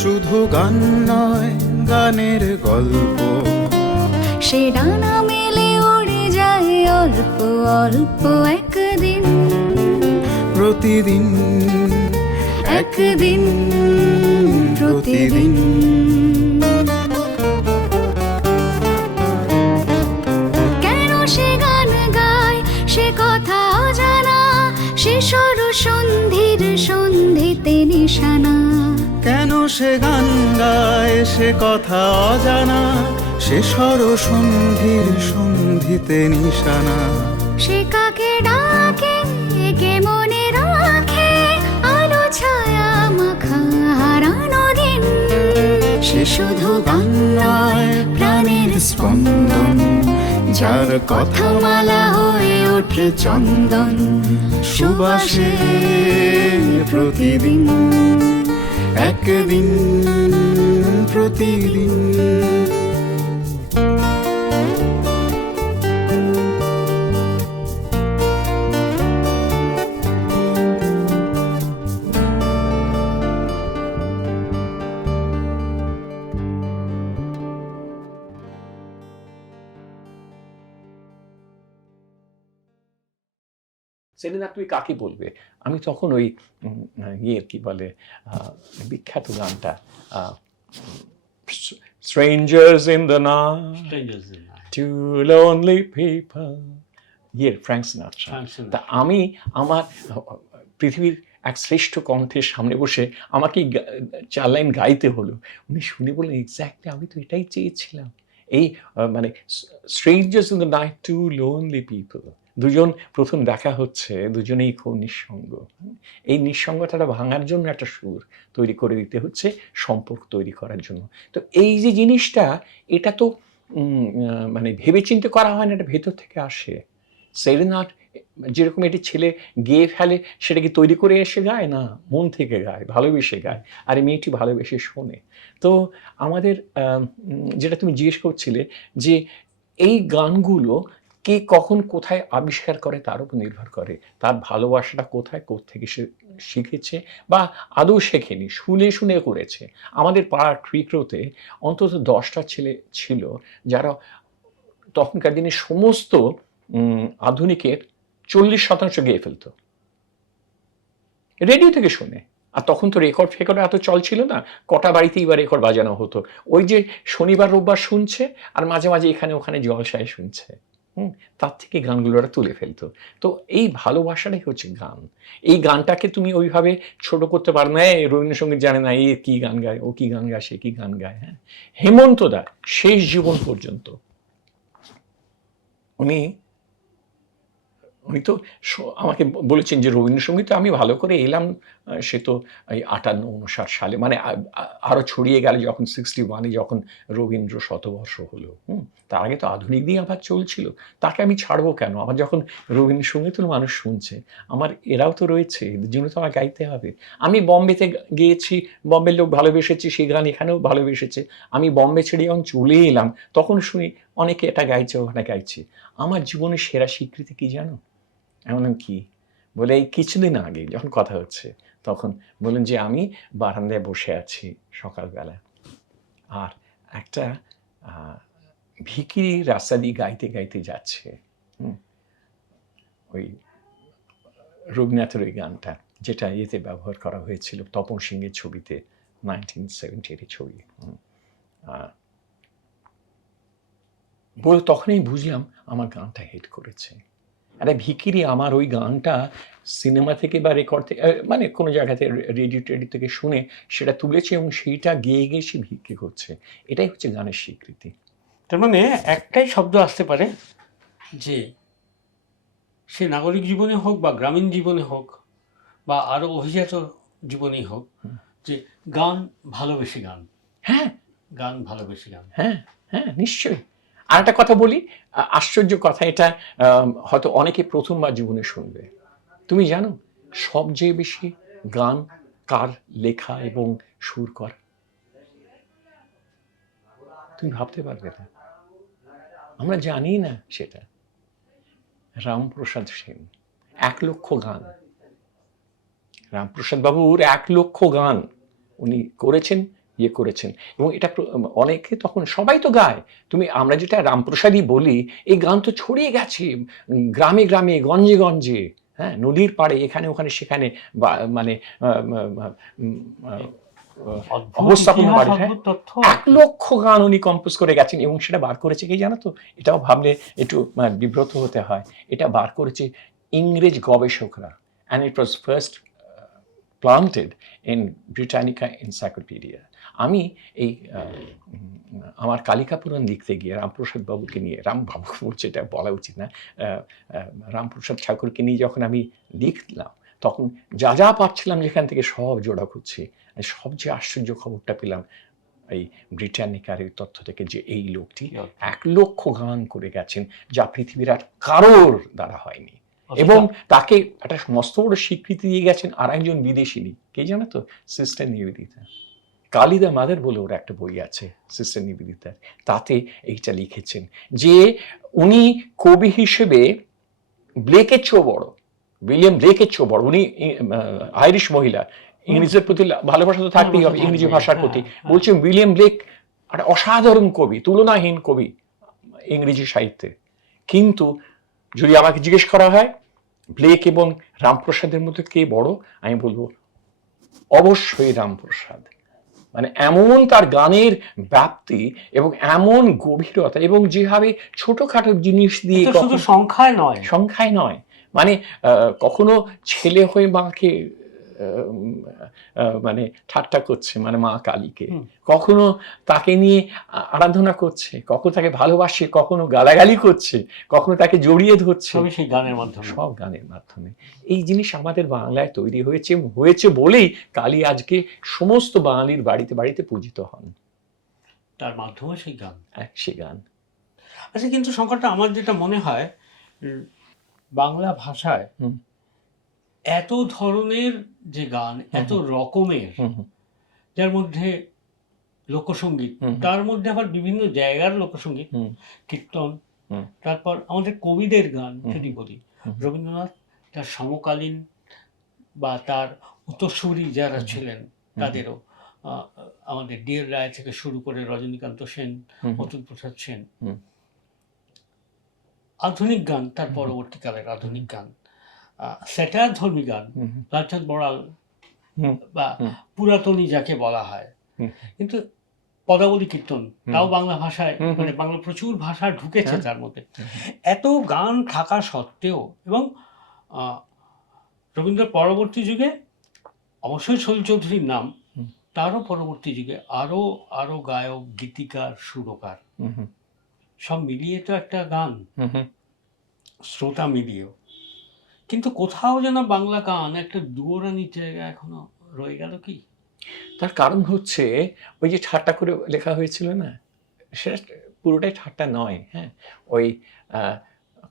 শুধু গান নয়, গানের গল্প। সে ডানা মেলে উড়ে যায় অল্প অল্প একদিন, প্রতিদিন একদিন প্রতিদিন। কেন সে গান গায় সে কথা অজানা, সে সর সন্ধির সন্ধিতে নিশানা। কেন সে গান গায় সে কথা অজানা, সে সর সন্ধির সন্ধিতে নিশানা। সে কাকে ডাকে কে মনে রাখে, আলো ছায়া মাখা হারানো দিন। সে শুধু গান নয়, প্রাণের স্পন্দন, যার কথা মালা হয়ে ওঠে চন্দন, সুবাসে প্রতিদিন, একদিন প্রতিদিন। সেলিনা তুই কাকে বলবে? আমি তখন ওই কি বলে বিখ্যাত গানটা Strangers in the night, two lonely people, Frank Sinatra. তা আমি আমার পৃথিবীর এক শ্রেষ্ঠ কণ্ঠের সামনে বসে আমাকে 4 লাইন গাইতে হলো। উনি শুনে বললেন, এক্স্যাক্টলি আমি তো এটাই চেয়েছিলাম। এই মানে Strangers in the night, two lonely people, দুজন প্রথম দেখা হচ্ছে, দুজনেই খুব নিঃসঙ্গ। এই নিঃসঙ্গতাটা ভাঙার জন্য একটা সুর তৈরি করে দিতে হচ্ছে, সম্পর্ক তৈরি করার জন্য। তো এই যে জিনিসটা, এটা তো মানে ভেবেচিন্তে করা হয় না, এটা ভেতর থেকে আসে। সেরেনাট যেরকম একটি ছেলে গেয়ে ফেলে, সেটা কি তৈরি করে এসে গায় না, মন থেকে গায়, ভালোবেসে গায়। আর এই মেয়েটি ভালোবেসে শোনে। তো আমাদের যেটা তুমি জিজ্ঞেস করছিলে, যে এই গানগুলো কে কখন কোথায় আবিষ্কার করে তার উপর নির্ভর করে, তার ভালোবাসাটা কোথায় কোত্থেকে সে শিখেছে বা আদৌ শেখেনি, শুনে শুনে করেছে। আমাদের পাড়ার ট্রিক্রোতে অন্তত 10টা ছেলে ছিল যারা তখনকার দিনে সমস্ত আধুনিকের 40% গেয়ে ফেলতো, রেডিও থেকে শুনে। আর তখন তো রেকর্ড ফেকর্ড এত চল ছিল না, কটা বাড়িতেই বা রেকর্ড বাজানো হতো। ওই যে শনিবার রোববার শুনছে, আর মাঝে মাঝে এখানে ওখানে জলসায় শুনছে, তার থেকে গানগুলোরা তুলে ফেলতো। তো এই ভালোবাসাটাই হচ্ছে গান। এই গানটাকে তুমি ওইভাবে ছোট করতে পারো না, রবীন্দ্রসঙ্গীত জানে না, এ কি গান গায়, ও কি গান গায়, সে কি গান গায়। হ্যাঁ, হেমন্ত দা শেষ জীবন পর্যন্ত উনি তো আমাকে বলেছেন যে রবীন্দ্রসঙ্গীত আমি ভালো করে এলাম, সে তো এই 58-59 সালে, মানে আরও ছড়িয়ে গেল যখন 61-এ যখন রবীন্দ্র শতবর্ষ হলো। তার আগে তো আধুনিক দিয়ে আবার চলছিল। তাকে আমি ছাড়বো কেন? আমার যখন রবীন্দ্রসঙ্গীত মানুষ শুনছে, আমার এরাও তো রয়েছে, এদের জন্য তো আমার গাইতে হবে। আমি বম্বেতে গিয়েছি, বম্বের লোক ভালোবেসেছে, সেই গান এখানেও ভালোবেসেছে। আমি বম্বে ছেড়ে যখন চলে এলাম, তখন শুনি অনেকে এটা গাইছে, ওখানে গাইছে। আমার জীবনের সেরা স্বীকৃতি কি জানো? এমন কি বলে, এই কিছুদিন আগে যখন কথা হচ্ছে, তখন বললেন যে আমি বারান্দায় বসে আছি সকালবেলা, আর একটা ভিখিরি রাস্তা দিয়ে গাইতে গাইতে যাচ্ছে ওই রবীন্দ্রনাথের ওই গানটা, যেটা এতে ব্যবহার করা হয়েছিল তপন সিংয়ের ছবিতে, 1970 ছবি। বলে তখনই বুঝলাম আমার গানটা হিট করেছে। আরে ভিখিরি আমার ওই গানটা সিনেমা থেকে বা রেকর্ড থেকে, মানে কোনো জায়গাতে রেডিও টেডিও থেকে শুনে সেটা তুলেছে এবং সেইটা গেয়ে গিয়ে সে ভিক্ষে করছে। এটাই হচ্ছে গানের স্বীকৃতি। তার মানে একটাই শব্দ আসতে পারে, যে সে নাগরিক জীবনে হোক বা গ্রামীণ জীবনে হোক বা আরও অভিজাত জীবনেই হোক, যে গান ভালোবেসে গান। হ্যাঁ, গান ভালোবেসে গান। হ্যাঁ হ্যাঁ, নিশ্চয়ই। আর একটা কথা বলি, আশ্চর্য কথা, এটা হয়তো অনেকে প্রথমবার জীবনে শুনবে। তুমি জানো সবচেয়ে বেশি গান কার লেখা এবং সুর করা? তুমি ভাবতে পারবে না, আমরা জানি না সেটা। রামপ্রসাদ সেন। 1 লক্ষ গান, রামপ্রসাদ বাবুর 1 লক্ষ গান উনি করেছেন ইয়ে করেছেন। এবং এটা অনেকে তখন সবাই তো গায়, আমরা যেটা রামপ্রসাদী বলি, এই গান তো ছড়িয়ে গেছে গ্রামে গ্রামে, গঞ্জে গঞ্জে, হ্যাঁ, নদীর পাড়ে, এখানে ওখানে সেখানে, মানে অবস্থাপনা বাড়ি, 1 লক্ষ গান উনি কম্পোজ করে গেছেন। এবং সেটা বার করেছে কি জানো তো, এটাও ভাবলে একটু বিব্রত হতে হয়, এটা বার করেছে ইংরেজ গবেষকরা, and it was first planted in Britannica Encyclopedia. আমি এই আমার কালিকা পুরাণ লিখতে গিয়ে রামপ্রসাদ বাবুকে নিয়ে, রামবাবু বলছে এটা বলা উচিত না, রামপ্রসাদ ঠাকুরকে নিয়ে যখন আমি লিখলাম, তখন যা যা পাচ্ছিলাম যেখান থেকে সব জোড়া খুঁজছি, সবচেয়ে আশ্চর্য খবরটা পেলাম এই ব্রিটানিকার এই তথ্য থেকে, যে এই লোকটি 1 লক্ষ গান করে গেছেন, যা পৃথিবীর আর কারোর দ্বারা হয়নি। এবং তাকে একটা মস্ত বড় স্বীকৃতি দিয়ে গেছেন আর একজন বিদেশিনী, কে জানো তো, সিস্টার নিবেদিতা। কালিদা মাদার বলে ওর একটা বই আছে সিস্টার নিবেদিতার, তাতে এইটা লিখেছেন যে উনি কবি হিসেবে ব্লেকের চেয়েও বড়, উইলিয়াম ব্লেকের চেয়েও বড়। উনি আইরিশ মহিলা, ইংরেজের প্রতি ভালোবাসা তো থাকতেই হবে, ইংরেজি ভাষার প্রতি। বলছেন উইলিয়াম ব্লেক একটা অসাধারণ কবি, তুলনাহীন কবি ইংরেজি সাহিত্যে। কিন্তু যদি আমাকে জিজ্ঞেস করা হয় ব্লেক এবং রামপ্রসাদের মধ্যে কে বড়, আমি বলবো অবশ্যই রামপ্রসাদ। মানে এমন তার গানের ব্যাপ্তি এবং এমন গভীরতা, এবং যেভাবে ছোটখাটো জিনিস দিয়ে, শুধু সংখ্যায় নয়, মানে কখনো ছেলে হয়ে মাকে মানে ঠাট্টা করছে, মানে মা কালীকে, কখনো তাকে নিয়ে আরাধনা করছে, কখনো তাকে ভালোবাসে, কখনো গালাগালি করছে, কখনো তাকে জড়িয়ে ধরছে, সব গানের মাধ্যমে। এই জিনিস আমাদের বাংলায় তৈরি হয়েছে বলেই কালী আজকে সমস্ত বাঙালির বাড়িতে বাড়িতে পূজিত হন, তার মাধ্যমে সেই গান। আচ্ছা, কিন্তু সংকটটা আমার যেটা মনে হয়, বাংলা ভাষায় এত ধরনের যে গান, এত রকমের, যার মধ্যে লোকসঙ্গীত, তার মধ্যে আবার বিভিন্ন জায়গার লোকসঙ্গীত, কীর্তন, তারপর আমাদের কবিদের গান যদি বলি, রবীন্দ্রনাথ তার সমকালীন বা তার উত্তরসূরি যারা ছিলেন তাদেরও, আমাদের ডিএল রায় থেকে শুরু করে রজনীকান্ত সেন, অতুল প্রসাদ সেন, আধুনিক গান, তার পরবর্তীকালের আধুনিক গান, স্যাটার ধর্মী গান, লালচাঁদ বড়াল বা পুরাতনী যাকে বলা হয়। কিন্তু পদাবলী কীর্তন তাও বাংলা ভাষায়, মানে বাংলা প্রচুর ভাষা ঢুকেছে তার মধ্যে। এত গান থাকা সত্ত্বেও, এবং রবীন্দ্র পরবর্তী যুগে অবশ্যই সলিল চৌধুরীর নাম, তারও পরবর্তী যুগে আরো আরো গায়ক, গীতিকার, সুরকার, সব মিলিয়ে তো একটা গান, শ্রোতা মিলিয়েও। কিন্তু কোথাও যেন বাংলা গান একটা দুয়োরানির জায়গা এখনো রয়ে গেল। কি তার কারণ হচ্ছে, ওই যে ঠাট্টা করে লেখা হয়েছিল না, সেটা পুরোটাই ঠাট্টা নয়। হ্যাঁ, ওই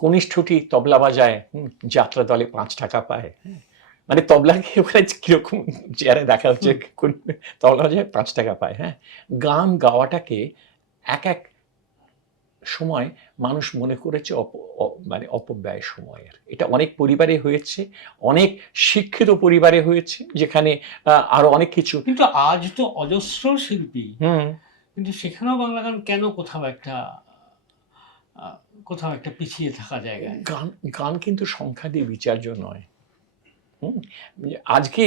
কনিষ্ঠটি তবলা বাজায়, যাত্রা দলে 5 টাকা পায়। হ্যাঁ, মানে তবলাকে ওখানে কিরকম চেয়ারে দেখা হচ্ছে, তবলা বাজায় 5 টাকা পায়। হ্যাঁ, গান গাওয়াটাকে এক এক সময় মানুষ মনে করেছে মানে অপব্যয় সময়ের। এটা অনেক পরিবারে হয়েছে, অনেক শিক্ষিত পরিবারে হয়েছে, যেখানে আরো অনেক কিছু। কিন্তু আজ তো অজস্র শিল্পী, কিন্তু সেখানেও বাংলা গান কেন কোথাও একটা পিছিয়ে থাকা জায়গায়? গান কিন্তু সংখ্যা দিয়ে বিচার্য নয়। আজকে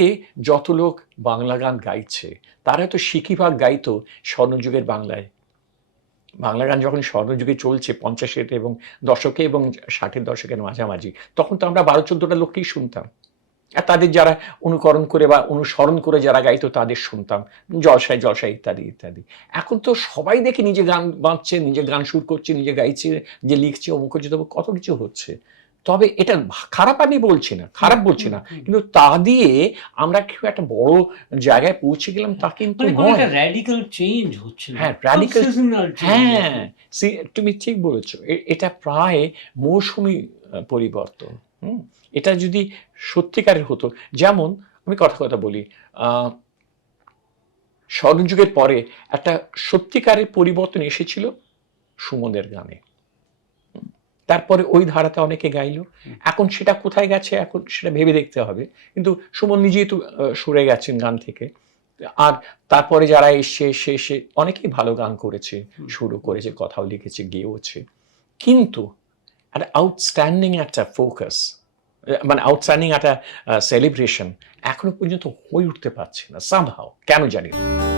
যত লোক বাংলা গান গাইছে, তারা তো সিকিভাগ গাইতো স্বর্ণযুগের বাংলায়। বাংলা গান যখন স্বর্ণযুগে চলছে 50-এর এবং দশকে এবং 60-এর দশকের মাঝামাঝি, তখন তো আমরা 12-14টা লোককেই শুনতাম, আর তাদের যারা অনুকরণ করে বা অনুসরণ করে যারা গাইতো তাদের শুনতাম, জলসায় ইত্যাদি ইত্যাদি। এখন তো সবাই দেখে নিজে গান বাঁধছে, নিজে গান সুর করছে, নিজে গাইছে, যে লিখছে, অমুক হচ্ছে, তবু কত কিছু হচ্ছে। তবে এটা খারাপ আমি বলছি না, খারাপ বলছি না, কিন্তু তা দিয়ে আমরা কেউ একটা বড় জায়গায় পৌঁছে গেলাম তা কিন্তু নয়। র্যাডিক্যাল চেঞ্জ হচ্ছে। হ্যাঁ, র্যাডিক্যাল, হ্যাঁ, তুমি ঠিক বলেছো, এটা প্রায় মৌসুমি পরিবর্তন। এটা যদি সত্যিকারের হতো, যেমন আমি কথা বলি, স্বর্ণযুগের পরে একটা সত্যিকারের পরিবর্তন এসেছিল সুমনের গানে, তারপরে ওই ধারাতে অনেকে গাইলো। এখন সেটা কোথায় গেছে, এখন সেটা ভেবে দেখতে হবে। কিন্তু সুমন নিজেই তো সরে গেছেন গান থেকে, আর তারপরে যারা এসে সে অনেকেই ভালো গান করেছে, শুরু করেছে, কথাও লিখেছে, গেয়েওছে, কিন্তু একটা আউটস্ট্যান্ডিং একটা ফোকাস, মানে আউটস্ট্যান্ডিং একটা সেলিব্রেশন এখনো পর্যন্ত হয়ে উঠতে পারছে না সামহাও, কেন জানি না।